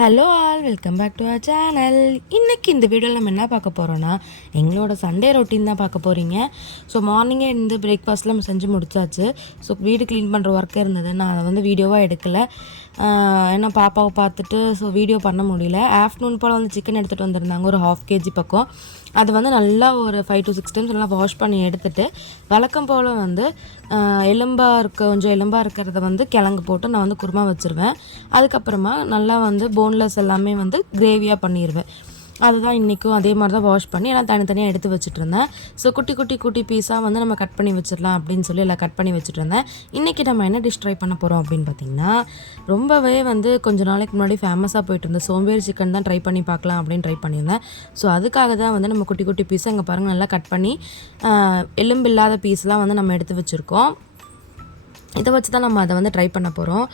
Hello all, welcome back to our channel. இன்றைக்கி இந்த வீடியோவில் நம்ம என்ன பார்க்க போகிறோன்னா, எங்களோட சண்டே ரொட்டீன் தான் பார்க்க போகிறீங்க. ஸோ மார்னிங்கே இந்த பிரேக்ஃபாஸ்ட்டில் நம்ம செஞ்சு முடிச்சாச்சு. ஸோ வீடு க்ளீன் பண்ணுற ஒர்க் இருந்தது, நான் அதை வந்து வீடியோவாக எடுக்கலை. ஏன்னா பாப்பாவை பார்த்துட்டு ஸோ வீடியோ பண்ண முடியல. ஆஃப்டர்நூன் போல் வந்து சிக்கன் எடுத்துகிட்டு வந்திருந்தாங்க, ஒரு 1/2 kg பக்கம். அது வந்து நல்லா ஒரு 5 to 6 டைம்ஸ் நல்லா வாஷ் பண்ணி எடுத்துகிட்டு, வழக்கம் போல் வந்து கொஞ்சம் எலும்பாக இருக்கிறத வந்து கிழங்கு போட்டு நான் வந்து குருமா வச்சுருவேன். அதுக்கப்புறமா நல்லா வந்து போன்லெஸ் எல்லாமே வந்து கிரேவியாக பண்ணிடுவேன். அதுதான் இன்றைக்கும் அதே மாதிரி தான் வாஷ் பண்ணி எல்லாம் தனித்தனியாக எடுத்து வச்சுட்டு இருந்தேன். ஸோ குட்டி பீஸாக வந்து நம்ம கட் பண்ணி வச்சிடலாம் அப்படின்னு சொல்லி எல்லாம் கட் பண்ணி வச்சுட்டு இருந்தேன். இன்றைக்கி நம்ம என்ன டிஷ் ட்ரை பண்ண போகிறோம் அப்படின்னு பார்த்திங்கன்னா, ரொம்பவே வந்து கொஞ்சம் நாளைக்கு முன்னாடி ஃபேமஸாக போயிட்டு இருந்த சோம்பேறி சிக்கன் தான் ட்ரை பண்ணி பார்க்கலாம் அப்படின்னு ட்ரை பண்ணியிருந்தேன். ஸோ அதுக்காக தான் வந்து நம்ம குட்டி பீஸை இங்கே பாருங்கள் நல்லா கட் பண்ணி எலும்பு இல்லாத பீஸ்லாம் வந்து நம்ம எடுத்து வச்சுருக்கோம். இதை வச்சு தான் நம்ம அதை வந்து ட்ரை பண்ண போகிறோம்.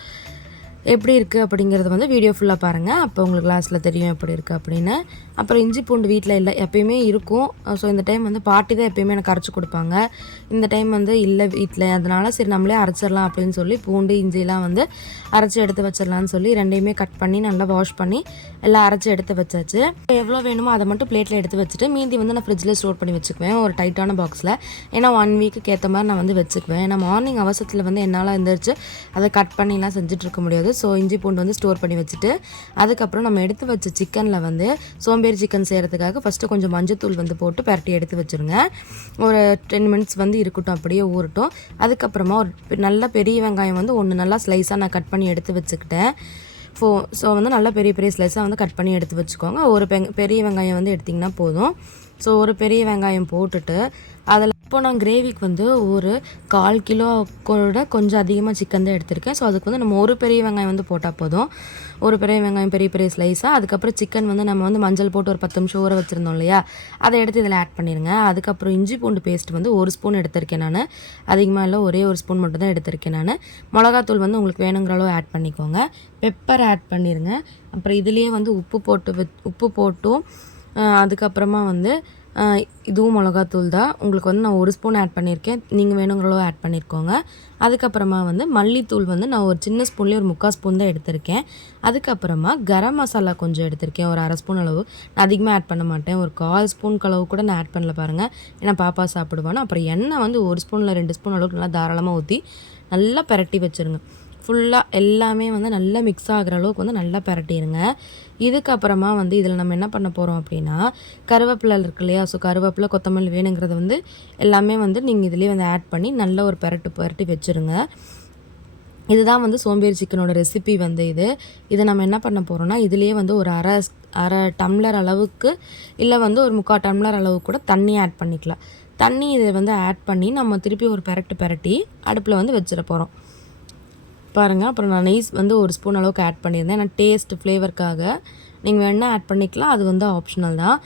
எப்படி இருக்குது அப்படிங்கிறது வந்து வீடியோ ஃபுல்லாக பாருங்கள், அப்போ உங்களுக்கு லாஸ்ட்டில் தெரியும் எப்படி இருக்குது அப்படின்னு. அப்புறம் இஞ்சி பூண்டு வீட்டில் இல்லை, எப்பயுமே இருக்கும். ஸோ இந்த டைம் வந்து பாட்டி தான் எப்பயுமே எனக்கு அரைச்சி கொடுப்பாங்க. இந்த டைம் வந்து இல்லை வீட்டில், அதனால் சரி நம்மளே அரைச்சிடலாம் அப்படின்னு சொல்லி பூண்டு இஞ்சிலாம் வந்து அரைச்சி எடுத்து வச்சிடலான்னு சொல்லி ரெண்டையுமே கட் பண்ணி நல்லா வாஷ் பண்ணி எல்லாம் அரைச்சி எடுத்து வச்சாச்சு. எவ்வளோ வேணுமோ அதை மட்டும் பிளேட்டில் எடுத்து வச்சுட்டு மீதி வந்து நான் ஃப்ரிட்ஜில் ஸ்டோர் பண்ணி வச்சுக்குவேன் ஒரு டைட்டான பாக்ஸில். ஏன்னா 1 வீக்குக்கு ஏற்ற மாதிரி நான் வந்து வச்சுக்குவேன். ஏன்னா மார்னிங் அவசரத்தில் வந்து என்னால் எழுந்திரிச்சு அதை கட் பண்ணிலாம் செஞ்சுட்ருக்க முடியாது. ஸோ இஞ்சி பூண்டு வந்து ஸ்டோர் பண்ணி வச்சுட்டு, அதுக்கப்புறம் நம்ம எடுத்து வச்ச சிக்கனில் வந்து சோம்பேறி சிக்கன் செய்கிறதுக்காக ஃபஸ்ட்டு கொஞ்சம் மஞ்சத்தூள் வந்து போட்டு பரட்டி எடுத்து வச்சுருங்க. ஒரு 10 மினிட்ஸ் வந்து இருக்கட்டும், அப்படியே ஊறட்டும். அதுக்கப்புறமா ஒரு நல்ல பெரிய வெங்காயம் வந்து ஒன்று நல்லா ஸ்லைஸாக நான் கட் பண்ணி எடுத்து வச்சுக்கிட்டேன். ஸோ வந்து நல்லா பெரிய ஸ்லைஸாக வந்து கட் பண்ணி எடுத்து வச்சுக்கோங்க. ஒரு பெரிய வெங்காயம் வந்து எடுத்திங்கன்னா போதும். ஸோ ஒரு பெரிய வெங்காயம் போட்டுட்டு அதில் இப்போ நான் கிரேவிக்கு வந்து ஒரு 1/4 கிலோ கூட கொஞ்சம் அதிகமாக சிக்கன் தான் எடுத்திருக்கேன். ஸோ அதுக்கு வந்து நம்ம ஒரு பெரிய வெங்காயம் வந்து போட்டால் போதும். ஒரு பெரிய வெங்காயம் பெரிய ஸ்லைஸாக. அதுக்கப்புறம் சிக்கன் வந்து நம்ம வந்து மஞ்சள் போட்டு ஒரு 10 நிமிஷம் ஊற வச்சுருந்தோம் இல்லையா, அதை எடுத்து இதில் ஆட் பண்ணிடுங்க. அதுக்கப்புறம் இஞ்சி பூண்டு பேஸ்ட் வந்து 1 ஸ்பூன் எடுத்திருக்கேன் நான், அதிகமாக இல்லை, ஒரே 1 ஸ்பூன் மட்டும் தான் எடுத்திருக்கேன் நான். மிளகாத்தூள் வந்து உங்களுக்கு வேணுங்கிற அளவு ஆட் பண்ணிக்கோங்க. பெப்பர் ஆட் பண்ணிடுங்க. அப்புறம் இதுலேயே வந்து உப்பு போட்டும் அதுக்கப்புறமா வந்து இதுவும் மிளகாத்தூள் தான். உங்களுக்கு வந்து நான் 1 ஸ்பூன் ஆட் பண்ணியிருக்கேன், நீங்கள் வேணுங்கிற அளவு ஆட் பண்ணியிருக்கோங்க. அதுக்கப்புறமா வந்து மல்லித்தூள் வந்து நான் ஒரு சின்ன ஸ்பூன்லேயே ஒரு 3/4 ஸ்பூன் தான் எடுத்திருக்கேன். அதுக்கப்புறமா கரம் மசாலா கொஞ்சம் எடுத்திருக்கேன், ஒரு 1/2 ஸ்பூன் அளவு. நான் அதிகமாக ஆட் பண்ண மாட்டேன், ஒரு 1/4 ஸ்பூன் அளவு கூட நான் ஆட் பண்ணல பாருங்கள், ஏன்னா பாப்பா சாப்பிடுவானு. அப்புறம் எண்ணெய் வந்து 1 ஸ்பூனில் 2 ஸ்பூன் அளவுக்கு நல்லா தாராளமாக ஊற்றி நல்லா பிரட்டி வச்சுருங்க. ஃபுல்லாக எல்லாமே வந்து நல்லா மிக்ஸ் ஆகிற அளவுக்கு வந்து நல்லா பிரட்டிடுங்க. இதுக்கப்புறமா வந்து இதில் நம்ம என்ன பண்ண போகிறோம் அப்படின்னா, கருவேப்பிலை இருக்கு இல்லையா, ஸோ கருவேப்பிலை கொத்தமல்லி வேணுங்கிறத வந்து எல்லாமே வந்து நீங்கள் இதிலே வந்து ஆட் பண்ணி நல்ல ஒரு பிரட்டி வச்சுருங்க. இதுதான் வந்து சோம்பேறி சிக்கனோட ரெசிபி வந்து இதை நம்ம என்ன பண்ண போகிறோம்னா, இதுலேயே வந்து ஒரு அரை டம்ளர் அளவுக்கு இல்லை வந்து ஒரு 3/4 டம்ளர் அளவுக்கு கூட தண்ணி ஆட் பண்ணிக்கலாம். தண்ணி இதை வந்து ஆட் பண்ணி நம்ம திருப்பி ஒரு பிரட்டி அடுப்பில் வந்து வச்சிட போகிறோம் பாருங்கள். அப்புறம் நான் நெய் வந்து 1 ஸ்பூன் அளவுக்கு ஆட் பண்ணியிருந்தேன், நான் டேஸ்ட் ஃப்ளேவருக்காக. நீங்கள் வேணால் ஆட் பண்ணிக்கலாம், அது வந்து ஆப்ஷனல் தான்.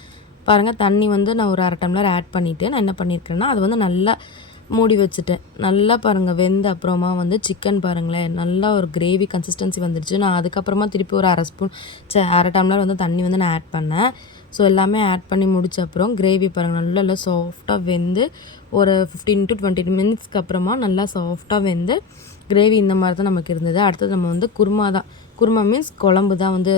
பாருங்கள், தண்ணி வந்து நான் ஒரு 1/2 டம்ளர் ஆட் பண்ணிவிட்டு நான் என்ன பண்ணியிருக்கேன்னா, அது வந்து நல்லா மூடி வச்சுட்டேன். நல்லா பாருங்கள் வெந்த அப்புறமா வந்து சிக்கன் பாருங்களேன் நல்லா ஒரு கிரேவி கன்சிஸ்டன்சி வந்துடுச்சு. நான் அதுக்கப்புறமா திருப்பி ஒரு 1/2 டம்ளர் வந்து தண்ணி வந்து நான் ஆட் பண்ணேன். ஸோ எல்லாமே ஆட் பண்ணி முடிச்ச அப்புறம் கிரேவி பாருங்கள் நல்லா சாஃப்டாக வெந்து ஒரு 15 to 20 மினிட்ஸ்க்கு அப்புறமா நல்லா சாஃப்டாக வெந்து கிரேவி இந்த மாதிரி தான் நமக்கு இருந்தது. அடுத்தது நம்ம வந்து குருமா மீன்ஸ் குழம்பு தான் வந்து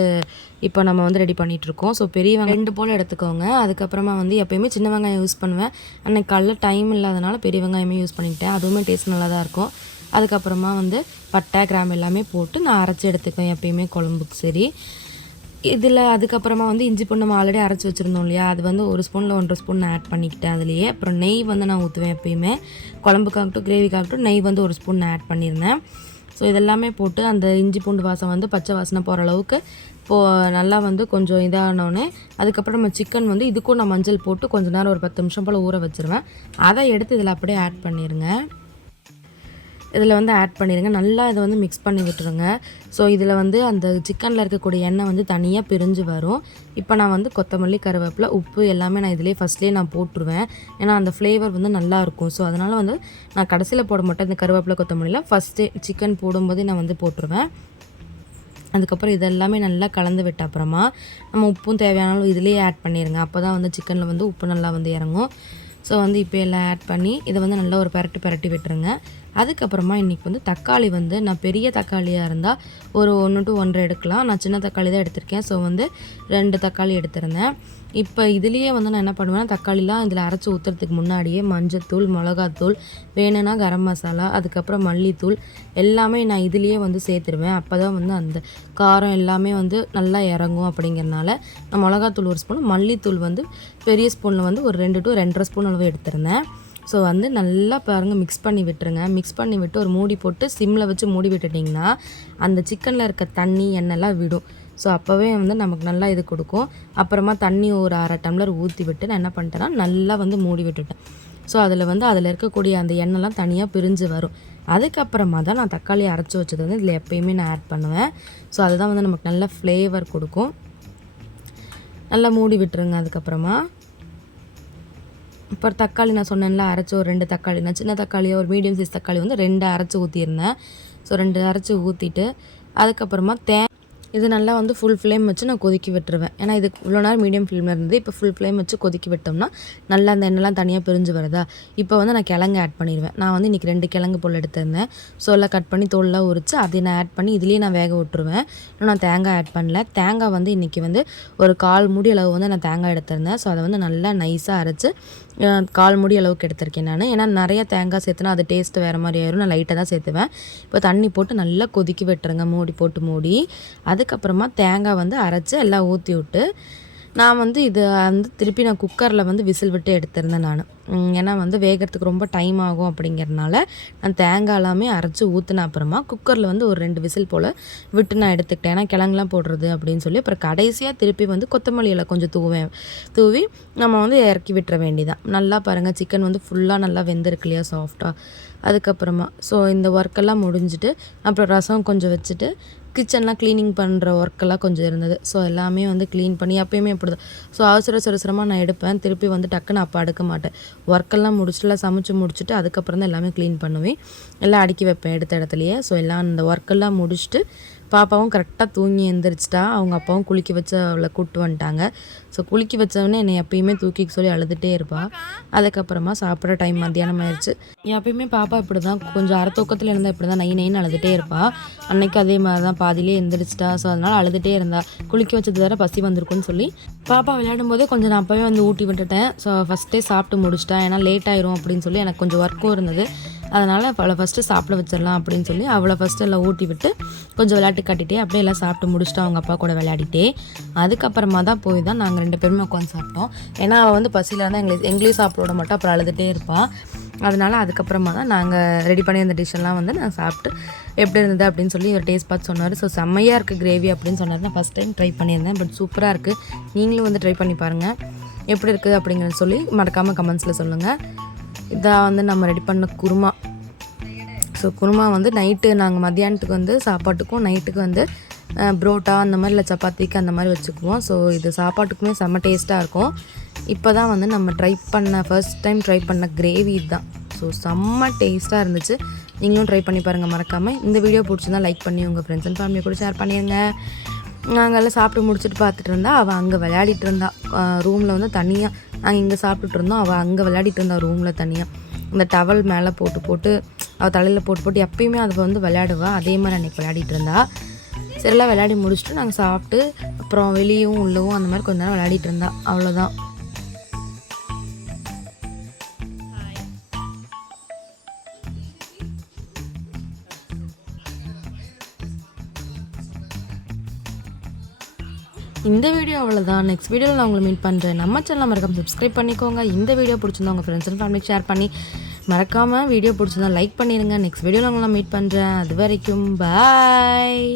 இப்போ நம்ம வந்து ரெடி பண்ணிகிட்ருக்கோம். ஸோ பெரிய வெங்காயம் 2 போல் எடுத்துக்கோங்க. அதுக்கப்புறமா வந்து எப்போயுமே சின்ன வெங்காயம் யூஸ் பண்ணுவேன், அன்றைக்கி காலைல டைம் இல்லாதனால பெரிய வெங்காயமே யூஸ் பண்ணிக்கிட்டேன், அதுவுமே டேஸ்ட் நல்லா தான் இருக்கும். அதுக்கப்புறமா வந்து பட்டை கிராம்பு எல்லாமே போட்டு நான் அரைச்சி எடுத்துக்குவேன் எப்பயுமே குழம்புக்கு. சரி, இதில் அதுக்கப்புறமா வந்து இஞ்சி பூண்டு நம்ம ஆல்ரெடி அரைச்சி வச்சுருந்தோம் இல்லையா, அது வந்து 1 ஸ்பூனில் 1/2 ஸ்பூன் நான் ஆட் பண்ணிக்கிட்டேன் அதுலேயே. அப்புறம் நெய் வந்து நான் ஊற்றுவேன் எப்பயுமே, குழம்புக்காகட்டும் கிரேவிக்காகட்டும் நெய் வந்து 1 ஸ்பூன் நான் ஆட் பண்ணியிருந்தேன். ஸோ இதெல்லாமே போட்டு அந்த இஞ்சி பூண்டு வாசம் வந்து பச்சை வாசனை போகிற அளவுக்கு நல்லா வந்து கொஞ்சம் இதானோடனே அதுக்கப்புறம் நம்ம சிக்கன் வந்து இதுக்கும் நான் மஞ்சள் போட்டு கொஞ்சம் நேரம் ஒரு 10 நிமிஷம் போல் ஊற வச்சுருவேன். அதை எடுத்து இதில் அப்படியே ஆட் பண்ணிடுங்க. இதில் வந்து ஆட் பண்ணிடுங்க, நல்லா இதை வந்து மிக்ஸ் பண்ணி விட்டுருங்க. ஸோ இதில் வந்து அந்த சிக்கனில் இருக்கக்கூடிய எண்ணெய் வந்து தனியாக பிரிஞ்சு வரும். இப்போ நான் வந்து கொத்தமல்லி கருவேப்பிலை உப்பு எல்லாமே நான் இதிலே ஃபஸ்ட்லேயே நான் போட்டுருவேன், ஏன்னா அந்த ஃப்ளேவர் வந்து நல்லாயிருக்கும். ஸோ அதனால் வந்து நான் கடைசியில் போட மாட்டேன், இந்த கருவேப்பிலை கொத்தமல்லியில் ஃபஸ்ட்டே சிக்கன் போடும்போதே நான் வந்து போட்டுருவேன். அதுக்கப்புறம் இதெல்லாமே நல்லா கலந்து விட்ட அப்புறமா நம்ம உப்பும் தேவையான அளவு இதிலே ஆட் பண்ணிடுங்க. அப்போ தான் வந்து சிக்கனில் வந்து உப்பு நல்லா வந்து இறங்கும். ஸோ வந்து இப்போ எல்லாம் ஆட் பண்ணி இதை வந்து நல்லா ஒரு பிரட்டி விட்டுருங்க. அதுக்கப்புறமா இன்றைக்கி வந்து தக்காளி வந்து நான் பெரிய தக்காளியாக இருந்தால் ஒரு 1 to 1.5 எடுக்கலாம். நான் சின்ன தக்காளி தான் எடுத்திருக்கேன். ஸோ வந்து 2 தக்காளி எடுத்திருந்தேன். இப்போ இதுலேயே வந்து நான் என்ன பண்ணுவேன்னா தக்காளிலாம் இதில் அரைச்சி ஊற்றுறதுக்கு முன்னாடியே மஞ்சத்தூள், மிளகாத்தூள், வேணும்னா கரம் மசாலா, அதுக்கப்புறம் மல்லித்தூள் எல்லாமே நான் இதுலேயே வந்து சேர்த்துருவேன். அப்போ தான் வந்து அந்த காரம் எல்லாமே வந்து நல்லா இறங்கும். அப்படிங்கிறனால நான் மிளகாத்தூள் 1 ஸ்பூன், மல்லித்தூள் வந்து பெரிய ஸ்பூனில் வந்து ஒரு 2 to 2.5 ஸ்பூன் அளவு எடுத்திருந்தேன். ஸோ வந்து நல்லா பாருங்கள் மிக்ஸ் பண்ணி விட்டுருங்க. மிக்ஸ் பண்ணி விட்டு ஒரு மூடி போட்டு சிம்மில் வச்சு மூடி விட்டுட்டிங்கன்னா அந்த சிக்கனில் இருக்க தண்ணி எண்ணெய்லாம் விடும். ஸோ அப்போவே வந்து நமக்கு நல்லா இது கொடுக்கும். அப்புறமா தண்ணி ஒரு 1/2 டம்ளர் ஊற்றி விட்டு நான் என்ன பண்ணிட்டேன்னா நல்லா வந்து மூடி விட்டுட்டேன். ஸோ அதில் இருக்கக்கூடிய அந்த எண்ணெய்லாம் தனியாக பிரிஞ்சு வரும். அதுக்கப்புறமா தான் நான் தக்காளி அரைச்சி வச்சது வந்து இதில் எப்பயுமே நான் ஆட் பண்ணுவேன். ஸோ அதுதான் வந்து நமக்கு நல்ல ஃப்ளேவர் கொடுக்கும். நல்லா மூடி விட்டுருங்க. அதுக்கப்புறமா இப்போ தக்காளி நான் சொன்னேன்ல அரைச்சி ஒரு 2 தக்காளி, நான் சின்ன தக்காளியாக ஒரு மீடியம் சைஸ் தக்காளி வந்து 2 அரைச்சி ஊற்றியிருந்தேன். ஸோ 2 அரைச்சி ஊற்றிட்டு அதுக்கப்புறமா இது நல்லா வந்து ஃபுல் ஃப்ளேம் வச்சு நான் கொதிக்க விட்டுருவேன். ஏன்னா இது இவ்வளோ நேரம் மீடியம் ஃப்ளேமில் இருந்து இப்போ ஃபுல் ஃப்ளேம் வச்சு கொதிக்க விட்டோம்னா நல்லா அந்த எண்ணெய்லாம் தனியாக பிரிஞ்சு வருதா. இப்போ வந்து நான் கிழங்கு ஆட் பண்ணிடுவேன். நான் வந்து இன்றைக்கி 2 கிழங்கு போல் எடுத்திருந்தேன். ஸோ எல்லாம் கட் பண்ணி தோல்லாம் உரித்து அதை நான் ஆட் பண்ணி இதுலேயே நான் வேக விட்டுருவேன். இன்னும் நான் தேங்காய் ஆட் பண்ணல. தேங்காய் வந்து இன்றைக்கி வந்து ஒரு 1/4 மூடி அளவு வந்து நான் தேங்காய் எடுத்திருந்தேன். ஸோ அதை வந்து நல்லா நைஸாக அரைச்சி 1/4 மூடி அளவுக்கு எடுத்திருக்கேன் நான். ஏன்னா நிறைய தேங்காய் சேர்த்துனா அது டேஸ்ட்டு வேறு மாதிரி ஆயிரும். நான் லைட்டாக தான் சேர்த்துவேன். இப்போ தண்ணி போட்டு நல்லா கொதிக்க விட்டுருங்க மூடி போட்டு மூடி. அதுக்கப்புறமா தேங்காய் வந்து அரைச்சி எல்லாம் ஊற்றி விட்டு நான் வந்து இதை வந்து திருப்பி நான் குக்கரில் வந்து விசில் விட்டு எடுத்திருந்தேன் நான். ஏன்னா வந்து வேகிறதுக்கு ரொம்ப டைம் ஆகும். அப்படிங்கிறதுனால நான் தேங்காய் எல்லாமே அரைச்சி ஊற்றின அப்புறமா குக்கரில் வந்து ஒரு 2 விசில் போல் விட்டு நான் எடுத்துக்கிட்டேன். ஏன்னா கிழங்குலாம் போடுறது அப்படின்னு சொல்லி. அப்புறம் கடைசியாக திருப்பி வந்து கொத்தமல்லி இலை கொஞ்சம் தூவி நம்ம வந்து இறக்கி விட்டுற வேண்டியதான். நல்லா பாருங்கள் சிக்கன் வந்து ஃபுல்லாக நல்லா வெந்திருக்கு இல்லையா சாஃப்டாக. அதுக்கப்புறமா ஸோ இந்த ஒர்க்கெல்லாம் முடிஞ்சுட்டு அப்புறம் ரசம் கொஞ்சம் வச்சுட்டு கிச்சன்லாம் க்ளீனிங் பண்ணுற ஒர்க்கெல்லாம் கொஞ்சம் இருந்தது. ஸோ எல்லாமே வந்து க்ளீன் பண்ணி எப்பயுமே அப்படி தான். ஸோ அவசரமாக நான் எடுப்பேன். திருப்பி வந்து டக்குன்னு அப்போ அடுக்க மாட்டேன். ஒர்க்கெல்லாம் முடிச்சுட்டுலாம் சமைச்சு முடிச்சுட்டு அதுக்கப்புறம் தான் எல்லாமே க்ளீன் பண்ணுவேன். எல்லாம் அடுக்கி வைப்பேன் எடுத்த இடத்துலையே. ஸோ எல்லாம் அந்த ஒர்க்கெல்லாம் முடிச்சுட்டு பாப்பாவும் கரெக்டாக தூங்கி எழுந்திரிச்சிட்டா. அவங்க அப்பாவும் குளிக்க வச்சு அவளை கூப்பிட்டு வந்துட்டாங்க. ஸோ குளிக்க வச்சவொடனே என்னை எப்பயுமே தூக்கிக்க சொல்லி அழுதுகிட்டே இருப்பாள். அதுக்கப்புறமா சாப்பிட்ற டைம் மத்தியானம் ஆயிடுச்சு. எப்பயுமே பாப்பா இப்படி தான் கொஞ்சம் அரைத்தூக்கத்தில் இருந்தால் இப்படி தான் நைன்னு அழுதுகிட்டே இருப்பாள். அன்னைக்கு அதே மாதிரி தான் பாதியிலே எழுந்திரிச்சிட்டா. ஸோ அதனால் அழுதுகிட்டே இருந்தாள். குளிக்க வச்சது வேறு பசி வந்திருக்குன்னு சொல்லி பாப்பா விளையாடும் போதே கொஞ்சம் நான் அப்போவே வந்து ஊட்டி விட்டுட்டேன். ஸோ ஃபஸ்ட்டே சாப்பிட்டு முடிச்சிட்டேன். ஏன்னா லேட் ஆயிரும் அப்படின்னு சொல்லி எனக்கு கொஞ்சம் ஒர்க்கும் இருந்தது. அதனால் அவளை ஃபஸ்ட்டு சாப்பிட வச்சிடலாம் அப்படின்னு சொல்லி அவளை ஃபஸ்ட்டு எல்லாம் ஊட்டி விட்டு கொஞ்சம் விளையாட்டு காட்டிகிட்டே அப்படியே எல்லாம் சாப்பிட்டு முடிச்சுட்டு அவங்க அப்பா கூட விளையாடிட்டே அதுக்கப்புறமா தான் போய் தான் நாங்கள் 2 பேருமே உட்காந்து சாப்பிட்டோம். ஏன்னா அவள் வந்து பசியில் இருந்தால் எங்களையும் சாப்பிட விட மாட்டோம். அப்புறம் அழுதுகிட்டே இருப்பாள். அதனால் அதுக்கப்புறமா தான் நாங்கள் ரெடி பண்ணி அந்த டிஷ்ஷெல்லாம் வந்து நான் சாப்பிட்டு எப்படி இருந்தது அப்படின்னு சொல்லி ஒரு டேஸ்ட் பார்த்து சொன்னார். ஸோ செம்மையாக இருக்குது கிரேவி அப்படின்னு சொன்னார். நான் ஃபஸ்ட் டைம் ட்ரை பண்ணியிருந்தேன். பட் சூப்பராக இருக்குது. நீங்களும் வந்து ட்ரை பண்ணி பாருங்கள் எப்படி இருக்குது அப்படிங்கிறத சொல்லி மறக்காமல் கமெண்ட்ஸில் சொல்லுங்கள். இதான் வந்து நம்ம ரெடி பண்ண குருமா. ஸோ குருமா வந்து நைட்டு நாங்கள் மத்தியானத்துக்கு வந்து சாப்பாட்டுக்கும் நைட்டுக்கு வந்து புரோட்டா அந்த மாதிரி இல்லை சப்பாத்திக்கு அந்த மாதிரி வச்சுக்குவோம். ஸோ இது சாப்பாட்டுக்குமே செம்ம டேஸ்ட்டாக இருக்கும். இப்போ தான் வந்து நம்ம ஃபர்ஸ்ட் டைம் ட்ரை பண்ண கிரேவி இதுதான். ஸோ செம்ம டேஸ்ட்டாக இருந்துச்சு. நீங்களும் ட்ரை பண்ணி பாருங்கள் மறக்காமல். இந்த வீடியோ பிடிச்சிருந்தா லைக் பண்ணி உங்கள் ஃப்ரெண்ட்ஸ் அண்ட் ஃபேமிலி கூட ஷேர் பண்ணிடுங்க. நாங்கள் எல்லாம் சாப்பிட்டு முடிச்சுட்டு பார்த்துட்டு இருந்தா அவள் அங்கே விளையாடிட்டு இருந்தா. ரூமில் வந்து தனியாக நாங்கள் இங்கே சாப்பிட்டுட்டு இருந்தோம். அவள் அங்கே விளையாடிட்டு இருந்தா ரூமில் தனியாக. இந்த டவல் மேலே போட்டு அவள் தலையில் போட்டு எப்பயுமே அதை வந்து விளையாடுவா. அதே மாதிரி அன்றைக்கி விளையாடிட்டு இருந்தா. சரிலாம் விளையாடி முடிச்சுட்டு நாங்கள் சாப்பிட்டு அப்புறம் வெளியும் உள்ளவும் அந்த மாதிரி கொஞ்ச நேரம் விளையாடிட்டு இருந்தா. அவ்வளோதான். இந்த வீடியோ அவ்வளோதான். நெக்ஸ்ட் வீடியோவில் நான் உங்களை மீட் பண்ணுறேன். நம்ம சேனல் மறக்காமல் சப்ஸ்கிரைப் பண்ணிக்கோங்க. இந்த வீடியோ பிடிச்சிருந்தா உங்கள் ஃப்ரெண்ட்ஸ் அண்ட் ஃபேமிலிக்கு ஷேர் பண்ணி மறக்காமல் வீடியோ பிடிச்சிருந்தா லைக் பண்ணிடுங்க. நெக்ஸ்ட் வீடியோவில் உங்களை மீட் பண்ணுறேன். அது வரைக்கும் பாய்.